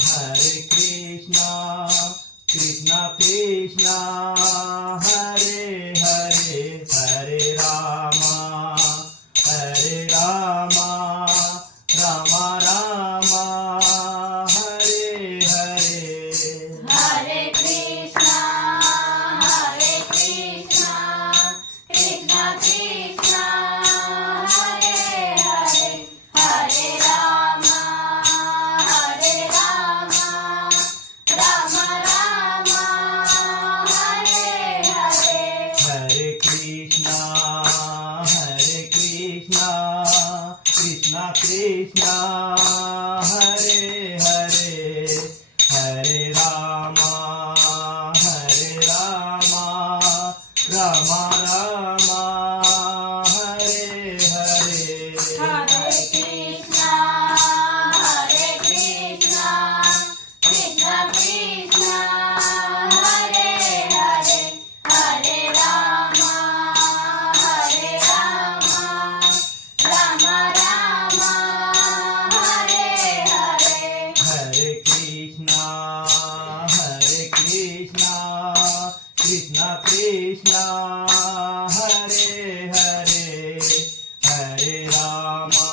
Hare Krishna, Krishna Krishna, Hare Hare, Hare Rama, Rama Rama, Hare Hare. Hare Krishna, Krishna Krishna, Hare Hare, Hare Rama, Rama Rama, Hare Hare. Hare Krishna, Krishna Krishna, Hare Hare, Hare Rama, Rama Rama, Hare Hare. Hare Krishna, Krishna Krishna, Hare Hare, Hare Rama, Rama Rama, Hare Hare. Hare Krishna, Krishna Krishna, Hare Hare, Hare Rama,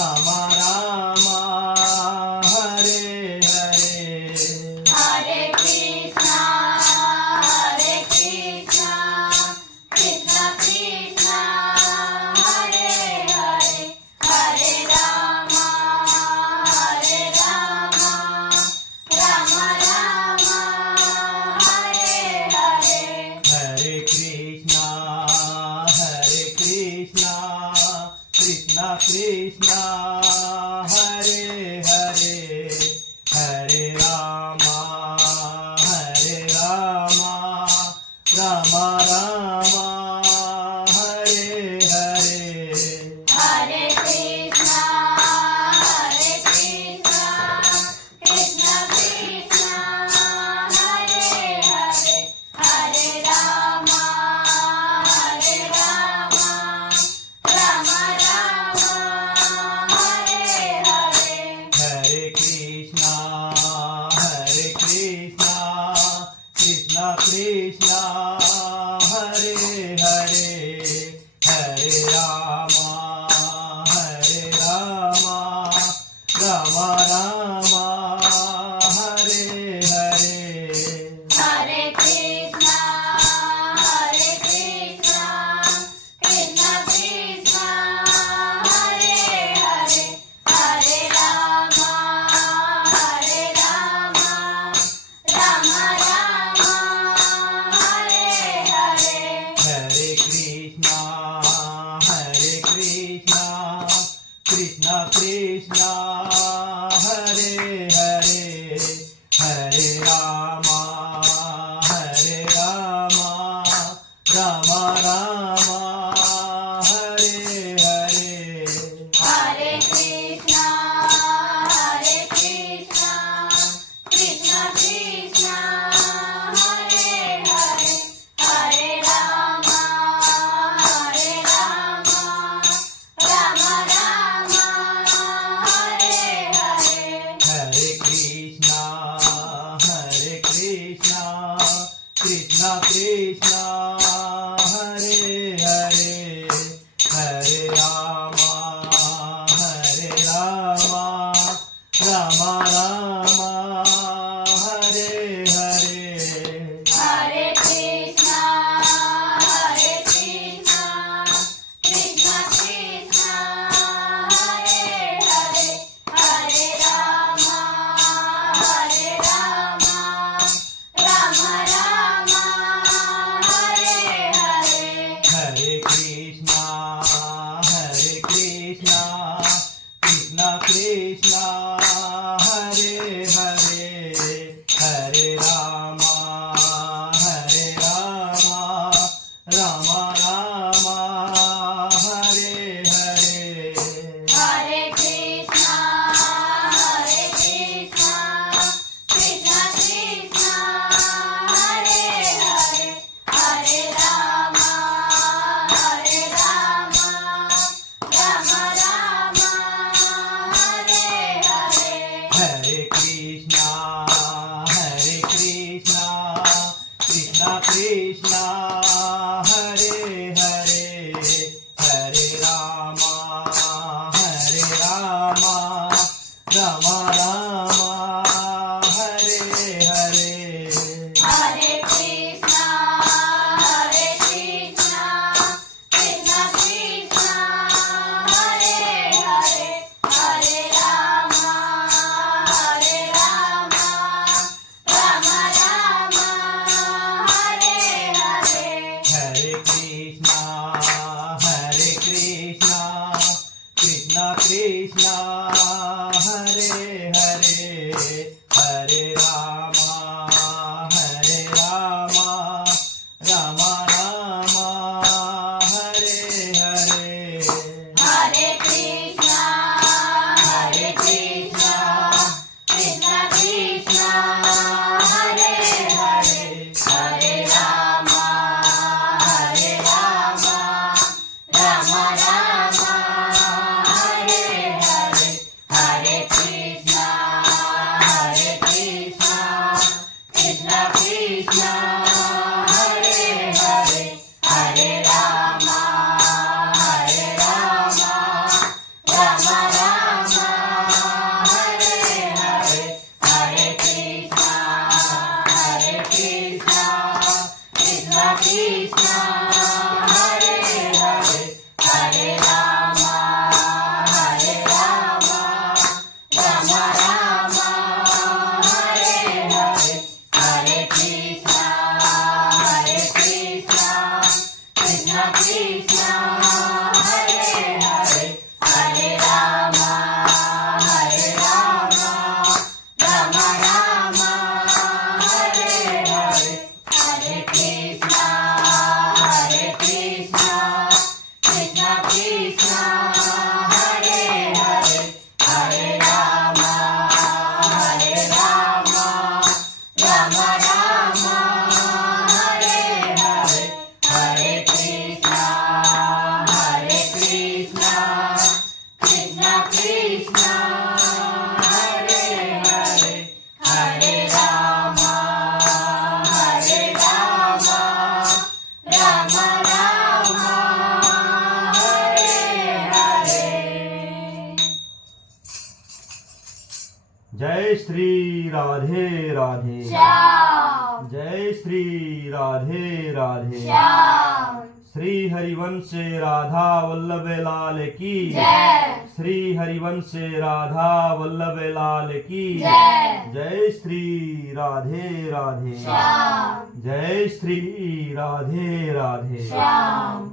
Rama Rama, Hare Hare. Hare Krishna, Krishna Krishna, Hare Hare, Hare Rama, Rama Rama, Hare Hare. Hare Krishna, Krishna Krishna, Hare Hare, Hare Rama, Rama Rama, Hare Hare. Hare Krishna, Krishna Krishna, Hare Hare, Hare Rama, Rama Rama, Hare Hare. Hare Krishna, Krishna Krishna, Hare Hare, Hare Rama, Rama Rama, Hare Hare. Hare Krishna, Krishna Krishna, Hare Hare, Hare Rama, Rama Rama, Hare Hare. Hare Krishna, Krishna Krishna, Hare Hare, Hare Rama, Rama Rama, Hare Hare. Hare Krishna, Krishna Krishna, Hare Hare, Hare Rama, Rama Rama, Hare Hare. Hare Krishna, Krishna Krishna, Hare Hare, Hare Rama, Rama Rama, Hare Hare. Hare Krishna, Krishna Krishna, Hare Hare, Hare Rama, Rama Rama, Hare Hare. Hare Krishna, Krishna Krishna, Hare Hare, Hare Rama, Rama Rama, Hare Hare. Hare Krishna, Krishna Krishna, Hare Hare, Hare Rama, Rama Rama, Hare Hare Hare Ram Ram Ram Hare Hare Hare Krishna, Krishna Krishna, Hare Hare, Hare Rama, Rama Rama, Hare Hare, Hare Krishna, Krishna Krishna, Hare Hare, Hare Rama, Rama Rama, Hare Hare, Hare Krishna, Krishna Krishna, Hare Hare, Hare Rama, Rama Rama, Hare Hare, Hare Krishna, Krishna Krishna, Hare Hare, Hare Rama, Rama Rama, Hare Hare, Hare Krishna, Krishna Krishna, Hare Hare, Hare Rama, Rama Rama, Hare Hare, Hare Krishna, Krishna Krishna, Hare Hare, Hare Rama, Rama Rama, Hare Hare. जय Shri Radhe Radhe Shyam, जय Shri Radhe Radhe Shyam, Shri Harivansh Radha Vallabh लाल की Jai, Shri Harivansh Radha Vallabh लाल की Jai, जय Shri Radhe Radhe Shyam, जय Shri Radhe Radhe Shyam.